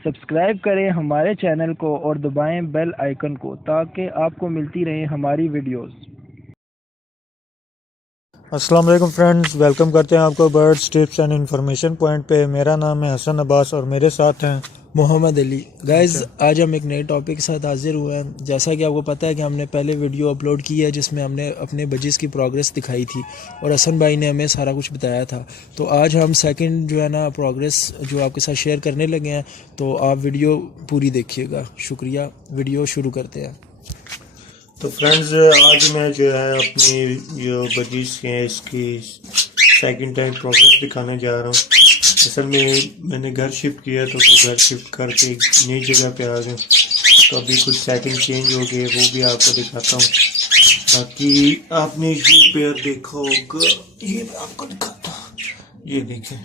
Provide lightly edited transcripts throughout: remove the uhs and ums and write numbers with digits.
Subscribe करें हमारे channel को और दबाएं बेल आइकन को ताकि आपको मिलती रहें हमारी वीडियोस। अस्सलाम वालेकुम फ्रेंड्स, वेलकम करते हैं आपको birds tips and information point पे। मेरा नाम है हसन अब्बास और मेरे साथ हैं मोहम्मद अली। गाइस, आज हम एक नए टॉपिक के साथ हाजिर हुए हैं। जैसा कि आपको पता है कि हमने पहले वीडियो अपलोड की है जिसमें हमने अपने बजिस की प्रोग्रेस दिखाई थी और हसन भाई ने हमें सारा कुछ बताया था। तो आज हम सेकंड जो है ना प्रोग्रेस जो आपके साथ शेयर करने लगे हैं, तो आप वीडियो पूरी देखिएगा। शुक्रिया। वीडियो शुरू करते हैं। तो फ्रेंड्स, आज मैं जो है अपनी जो बजीज है इसकी सेकंड टाइम प्रोग्रेस दिखाने जा रहा हूँ। असल में मैंने घर शिफ्ट किया तो घर शिफ्ट करके नई जगह पे आ गए, तो अभी कुछ सेटिंग चेंज हो गई, वो भी आपको दिखाता हूँ। बाकी आपने ये पेयर देखा होगा, ये मैं आपको दिखाता हूँ। ये देखें,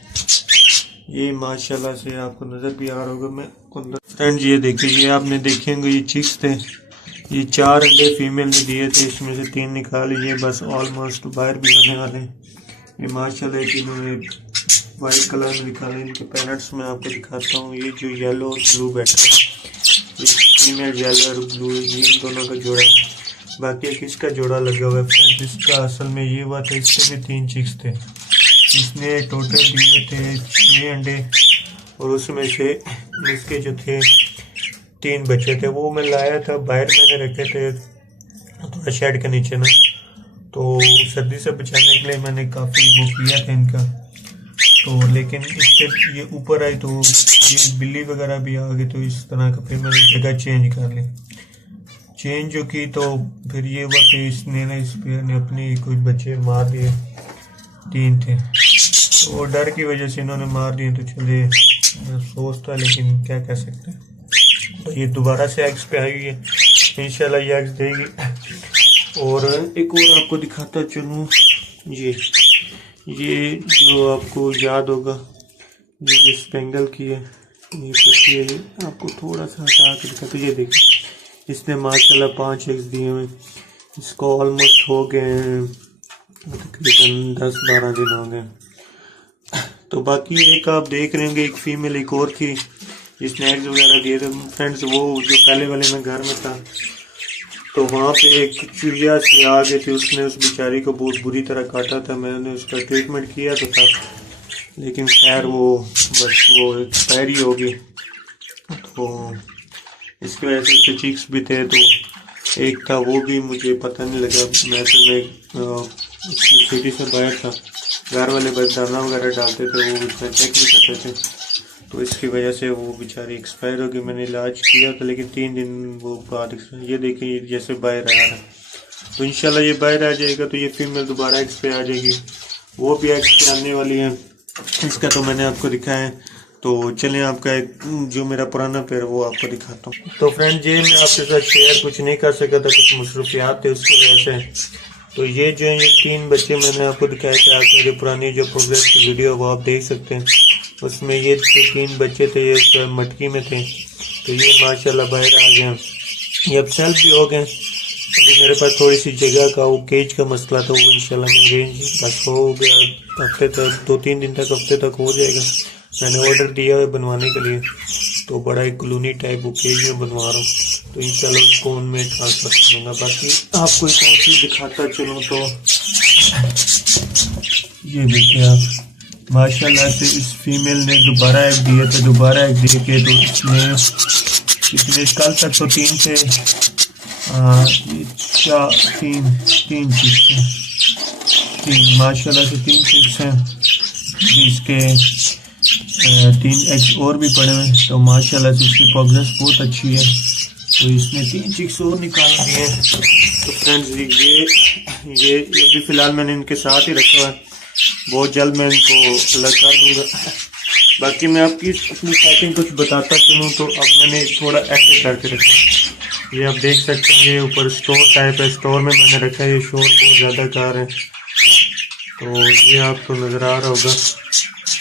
ये माशाल्लाह से आपको नज़र भी आ रहा होगा। मैं फ्रेंड्स ये देखिए, ये आपने देखेंगे ये चिक्स थे। ये 4 अंडे फीमेल ने दिए थे, इसमें से 3 निकाल लिए, बस ऑलमोस्ट बाहर भी आने वाले हैं। ये माशाल्लाह तीनों वाइट कलर में निकाले। इनके पेरेंट्स मैं आपको दिखाता हूँ। ये जो येलो और ब्लू बैठा है, ये फीमेल येलो और ब्लू, ये इन दोनों का जोड़ा। बाकी एक इसका जोड़ा लगा हुआ है फ्रेंड्स। इसका असल में ये हुआ था, इसके भी 3 चिक्स थे। इसने टोटल दिए थे 6 अंडे और उसमें से इसके जो थे 3 बच्चे थे। वो मैं लाया था, बाहर मैंने रखे थे थोड़ा शेड के नीचे ना, तो सर्दी से बचाने के लिए मैंने काफ़ी वो किया था इनका। तो लेकिन इसके ये ऊपर आई तो ये बिल्ली वगैरह भी आ गई, तो इस तरह का फिर मैंने जगह चेंज कर ली। चेंज जो की तो फिर ये हुआ कि इसने ना, इस पेड़ ने अपनी कुछ बच्चे मार दिए, 3 थे। तो डर की वजह से इन्होंने मार दिए। तो चलिए अफसोस था, लेकिन क्या कह सकते हैं। तो ये दोबारा से एग्स पे आई हुई है, इंशाल्लाह ये एग्स देगी। और एक और आपको दिखाता चलूँ, ये जो आपको याद होगा, ये जो स्पेंगल की है, ये पत्ती है, आपको थोड़ा सा हटा के दिखाता। ये देखिए, इसने माशाल्लाह 5 एग्स दिए हुए। इसको ऑलमोस्ट हो गए तकरीबन 10-12 दिन हो गए। तो बाकी एक आप देख रहे होंगे, एक फीमेल एक और थी जिसने एग्स वगैरह दिए थे फ्रेंड्स। वो जो पहले वाले में घर में था, तो वहाँ पे एक चिड़िया सी आ गई थी, उसने उस बेचारी को बहुत बुरी तरह काटा था। मैंने उसका ट्रीटमेंट किया तो था, लेकिन खैर वो बस वो एक्सपायरी हो गई। तो इसकी वजह से उसके चीक्स भी थे, तो एक था वो भी मुझे पता नहीं लगा। मैं तो सिटी से बाहर था, घर वाले बस दाना वगैरह डालते थे, वो उसमें चेक नहीं करते थे, तो इसकी वजह से वो बेचारी एक्सपायर हो गई। मैंने इलाज किया था, लेकिन 3 दिन वो बाद। ये देखिए, जैसे बाहर आ रहा है, तो इंशाल्लाह ये बाहर आ जाएगा तो ये फीमेल दोबारा एक्स पे आ जाएगी। वो भी एक्स पे आने वाली है। इसका तो मैंने आपको दिखाया है। तो चलें, आपका एक जो मेरा पुराना पेड़ वो आपको दिखाता हूँ। तो फ्रेंड, ये मैं आपके साथ शेयर कुछ नहीं कर सका था, कुछ मसरूफियात थे उसकी वजह से। तो ये जो है, ये 3 बच्चे मैंने आपको दिखाए थे। आप मेरी पुरानी जो प्रोग्रेस की वीडियो वो आप देख सकते हैं, उसमें ये 3 बच्चे थे, ये मटकी में थे। तो ये माशाल्लाह बाहर आ गए, ये अब सेल्फ भी हो गए। अभी मेरे पास थोड़ी सी जगह का वो केज का मसला था, वो इंशाल्लाह मैं अरेंज बस हो गया। हफ्ते तक 2-3 दिन तक, हफ्ते तक हो जाएगा। मैंने ऑर्डर दिया है बनवाने के लिए, तो बड़ा एक कॉलोनी टाइप वो केज में बनवा रहा हूँ, तो इंशाल्लाह उसको उनमें ट्रांसफ़र करूँगा। बाकी आपको एक और चीज़ दिखाता चलूँ, तो ये देखिए आप, माशाल्लाह से इस फीमेल ने दोबारा एग दिए थे। दोबारा एग दे के तो इसने कल तक तो 3 थे, 3 चिक्स हैं, 3 माशाल्लाह से 3 चिक्स हैं। इसके 3 एग्स और भी पड़े हुए, तो माशाल्लाह से इसकी प्रोग्रेस बहुत अच्छी है। तो इसने 3 चिक्स और निकाल दिए। तो फ्रेंड्स, ये अभी फ़िलहाल मैंने इनके साथ ही रखा है, बहुत जल्द मैं इनको अलग कर दूँगा। बाकी मैं आपकी अपनी सेटिंग कुछ बताता चलूँ, तो अब मैंने थोड़ा ऐसे करके रखा। ये आप देख सकते हैं, ये ऊपर स्टोर टाइप है, स्टोर में मैंने रखा है। ये शोर बहुत ज़्यादा कर है, तो ये आपको नज़र आ रहा होगा।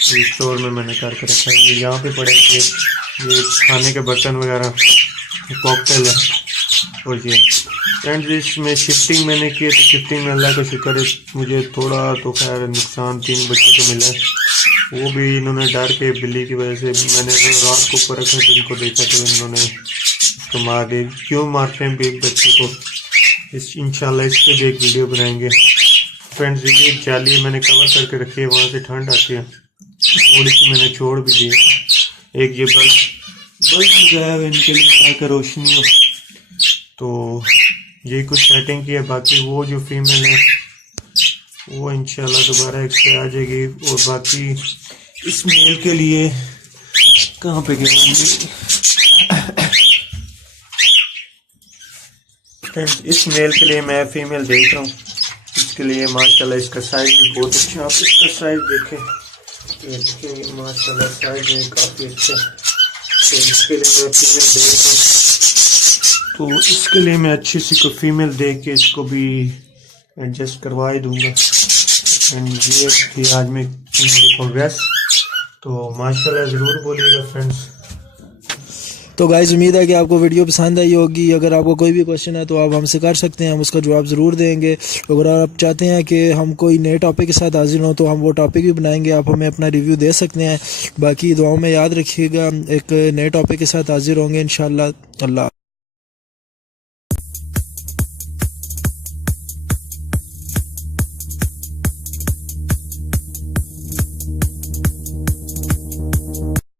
ये स्टोर में मैंने करके रखा है। ये यहाँ पे पड़े थे, ये खाने के बर्तन वगैरह, कॉकटेल है। और ये फ्रेंड्स, इसमें शिफ्टिंग मैंने की है, तो शिफ्टिंग में अल्लाह का शुक्र है मुझे थोड़ा तो खैर नुकसान 3 बच्चों को मिला है। वो भी इन्होंने डर के बिल्ली की वजह से, मैंने रात को ऊपर रखा जिनको देखा तो इन्होंने उसको मार दी। क्यों मारते हैं एक बच्चे को, इंशाल्लाह इस पर भी एक वीडियो बनाएंगे। फ्रेंड्स ये जाली मैंने कवर करके रखी है, वहाँ से ठंड आती है, थोड़ी सी मैंने छोड़ भी दी है। एक ये बल्ब लगाया हुआ इनके लिए ताकि रोशनी हो, तो ये कुछ सेटिंग की है। बाकी वो जो फीमेल है वो इंशाल्लाह दोबारा एक से आ जाएगी। और बाकी इस मेल के लिए कहाँ पे गए फ्रेंड्स, इस मेल के लिए मैं फीमेल देख रहा हूँ। इसके लिए माशाल्लाह इसका साइज भी बहुत अच्छा, आप इसका साइज देखें, ये देखिए माशाल्लाह साइज में काफ़ी अच्छा। तो इसके लिए मैं फीमेल देख रहा हूँ, तो इसके लिए मैं अच्छी सी को फीमेल देख के इसको भी एडजस्ट करवा ही दूँगा। एंड ये थी आज में प्रोग्रेस, तो माशाल्लाह ज़रूर बोलिएगा फ्रेंड्स। तो गाइज़ उम्मीद है कि आपको वीडियो पसंद आई होगी। अगर आपको कोई भी क्वेश्चन है तो आप हमसे कर सकते हैं, हम उसका जवाब ज़रूर देंगे। अगर आप चाहते हैं कि हम कोई नए टॉपिक के साथ हाजिर हों तो हम वो टॉपिक भी बनाएंगे, आप हमें अपना रिव्यू दे सकते हैं। बाकी दुआओं में याद रखिएगा, एक नए टॉपिक के साथ हाजिर होंगे इंशाअल्लाह। अल्लाह।